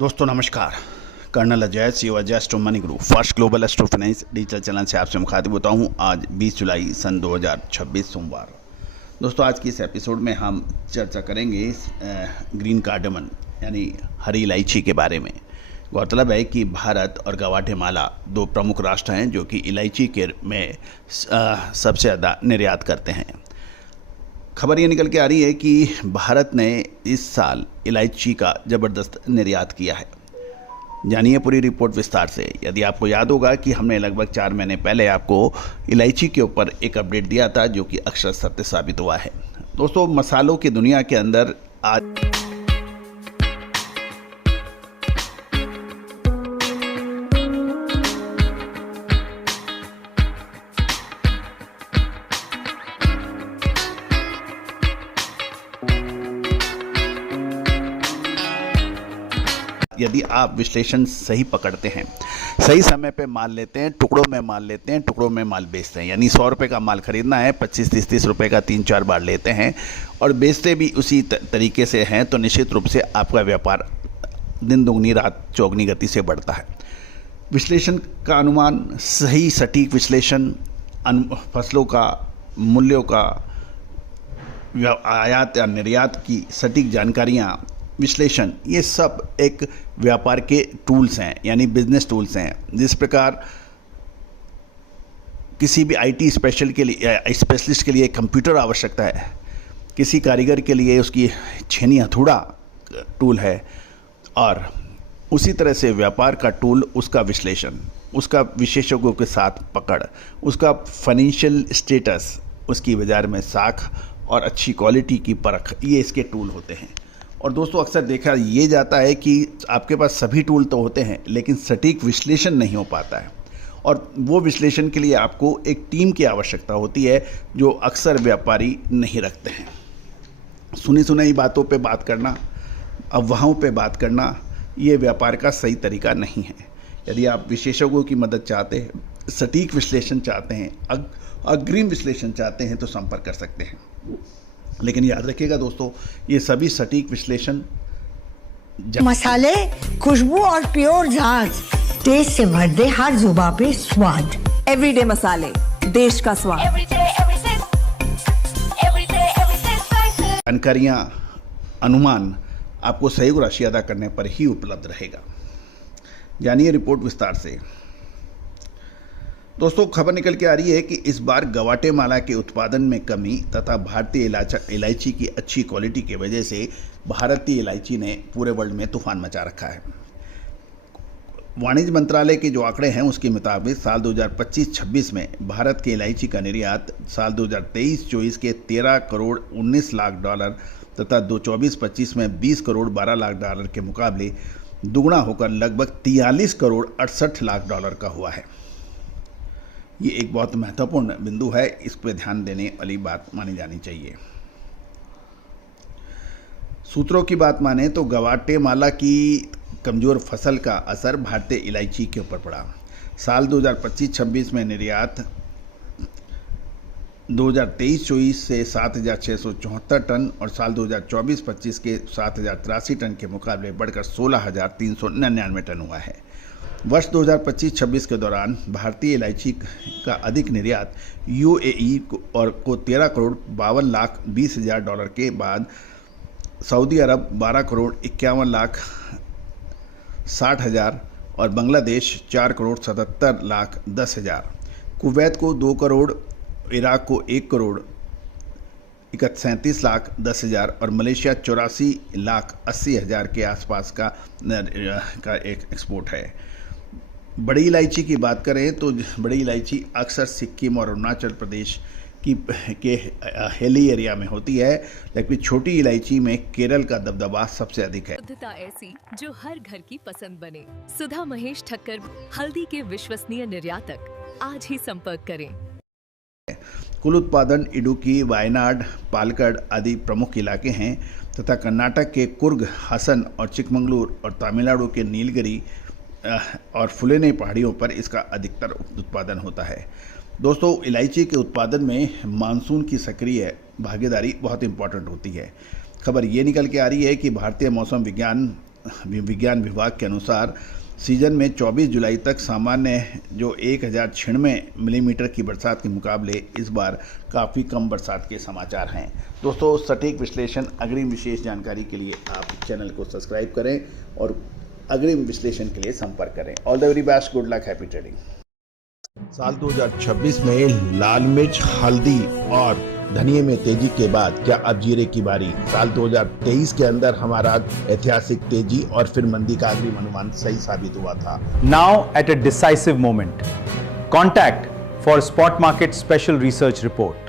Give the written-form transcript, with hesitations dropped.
दोस्तों नमस्कार। Colonel Ajay C Ajay astro money group first global astro finance digital channel से आपसे मुखातिब होता हूँ। आज 20 जुलाई सन 2026 सोमवार। दोस्तों आज की इस एपिसोड में हम चर्चा करेंगे ग्रीन कार्डमन यानी हरी इलायची के बारे में। गौरतलब है कि भारत और ग्वाटेमाला दो प्रमुख राष्ट्र हैं जो कि इलायची के में सबसे ज़्यादा निर्यात करते हैं। खबर ये निकल के आ रही है कि भारत ने इस साल इलायची का ज़बरदस्त निर्यात किया है। जानिए पूरी रिपोर्ट विस्तार से। यदि आपको याद होगा कि हमने लगभग 4 महीने पहले आपको इलायची के ऊपर एक अपडेट दिया था जो कि अक्षर सत्य साबित हुआ है। दोस्तों मसालों की दुनिया के अंदर आज यदि आप विश्लेषण सही पकड़ते हैं, सही समय पे माल लेते हैं, टुकड़ों में माल लेते हैं, टुकड़ों में माल बेचते हैं, यानी 100 रुपये का माल खरीदना है, 25-30 रुपये का 3-4 बार लेते हैं और बेचते भी उसी तरीके से हैं, तो निश्चित रूप से आपका व्यापार दिन दुगनी रात चौगनी गति से बढ़ता है। विश्लेषण का अनुमान, सही सटीक विश्लेषण, फसलों का मूल्यों का, आयात या निर्यात की सटीक जानकारियाँ, विश्लेषण, ये सब एक व्यापार के टूल्स हैं यानी बिजनेस टूल्स हैं। जिस प्रकार किसी भी आईटी स्पेशलिस्ट के लिए कंप्यूटर आवश्यकता है, किसी कारीगर के लिए उसकी छेनी हथौड़ा टूल है, और उसी तरह से व्यापार का टूल उसका विश्लेषण, उसका विशेषज्ञों के साथ पकड़, उसका फाइनेंशियल स्टेटस, उसकी बाज़ार में साख और अच्छी क्वालिटी की परख, ये इसके टूल होते हैं। और दोस्तों अक्सर देखा ये जाता है कि आपके पास सभी टूल तो होते हैं लेकिन सटीक विश्लेषण नहीं हो पाता है, और वो विश्लेषण के लिए आपको एक टीम की आवश्यकता होती है जो अक्सर व्यापारी नहीं रखते हैं। सुनी सुनाई बातों पे बात करना, अफवाहों पे बात करना, ये व्यापार का सही तरीका नहीं है। यदि आप विशेषज्ञों की मदद चाहते हैं, सटीक विश्लेषण चाहते हैं, अग्रिम विश्लेषण चाहते हैं तो संपर्क कर सकते हैं। लेकिन याद रखिएगा दोस्तों, ये सभी सटीक विश्लेषण मसाले, खुशबू और प्योर झांझ, टेस्ट से भर दे हर जुबां पे स्वाद। एवरीडे मसाले, देश का स्वाद। जानकारियाँ, अनुमान आपको सही राशि अदा करने पर ही उपलब्ध रहेगा। जानिए रिपोर्ट विस्तार से। दोस्तों खबर निकल के आ रही है कि इस बार ग्वाटेमाला के उत्पादन में कमी तथा भारतीय इलायची की अच्छी क्वालिटी की वजह से भारतीय इलायची ने पूरे वर्ल्ड में तूफान मचा रखा है। वाणिज्य मंत्रालय के जो आंकड़े हैं उसके मुताबिक साल 2025-26 में भारत के इलायची का निर्यात साल 2023-24 के 13 करोड़ 19 लाख डॉलर तथा 2024-25 में 20 करोड़ 12 लाख डॉलर के मुकाबले दुगना होकर लगभग 43 करोड़ 68 लाख डॉलर का हुआ है। ये एक बहुत महत्वपूर्ण बिंदु है, इस पर ध्यान देने वाली बात मानी जानी चाहिए। सूत्रों की बात माने तो ग्वाटेमाला की कमज़ोर फसल का असर भारतीय इलायची के ऊपर पड़ा। साल 2025-26 में निर्यात 2023-24 से 7,674 टन और साल 2024-25 के 7,083 टन के मुकाबले बढ़कर 16,399 टन हुआ है। वर्ष 2025-26 के दौरान भारतीय इलायची का अधिक निर्यात यूएई को 13 करोड़ 52 लाख 20 हज़ार डॉलर के बाद सऊदी अरब 12 करोड़ 51 लाख 60 हज़ार और बांग्लादेश 4 करोड़ 77 लाख 10 हज़ार, कुवैत को 2 करोड़, इराक को 1 करोड़ 37 लाख 10 हज़ार और मलेशिया 84 लाख 80 हज़ार के आसपास का एक एक्सपोर्ट है। बड़ी इलायची की बात करें तो बड़ी इलायची अक्सर सिक्किम और अरुणाचल प्रदेश के हिली एरिया में होती है, लेकिन छोटी इलायची में केरल का दबदबा सबसे अधिक है। शुद्धता ऐसी जो हर घर की पसंद बने। सुधा महेश ठक्कर, हल्दी के विश्वसनीय निर्यातक। आज ही संपर्क करें। कुल उत्पादन इडुक्की, वायनाड, पालक्कड़ आदि प्रमुख इलाके हैं तथा कर्नाटक के कुर्ग, हसन और चिकमंगलुरु और तमिलनाडु के नीलगिरी और फुलेने पहाड़ियों पर इसका अधिकतर उत्पादन होता है। दोस्तों इलायची के उत्पादन में मानसून की सक्रिय भागीदारी बहुत इंपॉर्टेंट होती है। खबर ये निकल के आ रही है कि भारतीय मौसम विज्ञान विज्ञान विभाग के अनुसार सीजन में 24 जुलाई तक सामान्य जो 1096 मिलीमीटर की बरसात के मुकाबले इस बार काफ़ी कम बरसात के समाचार हैं। दोस्तों, सटीक विश्लेषण, अग्रिम विशेष जानकारी के लिए आप चैनल को सब्सक्राइब करें और अग्रिम विश्लेषण के लिए संपर्क करें। All the very best, good luck, happy trading. साल 2026 में लाल मिर्च, हल्दी और धनिये में तेजी के बाद क्या अब जीरे की बारी? साल 2023 के अंदर हमारा ऐतिहासिक तेजी और फिर मंदी का अग्रिम अनुमान सही साबित हुआ था। Now at a decisive moment. Contact for Spot Market Special Research Report.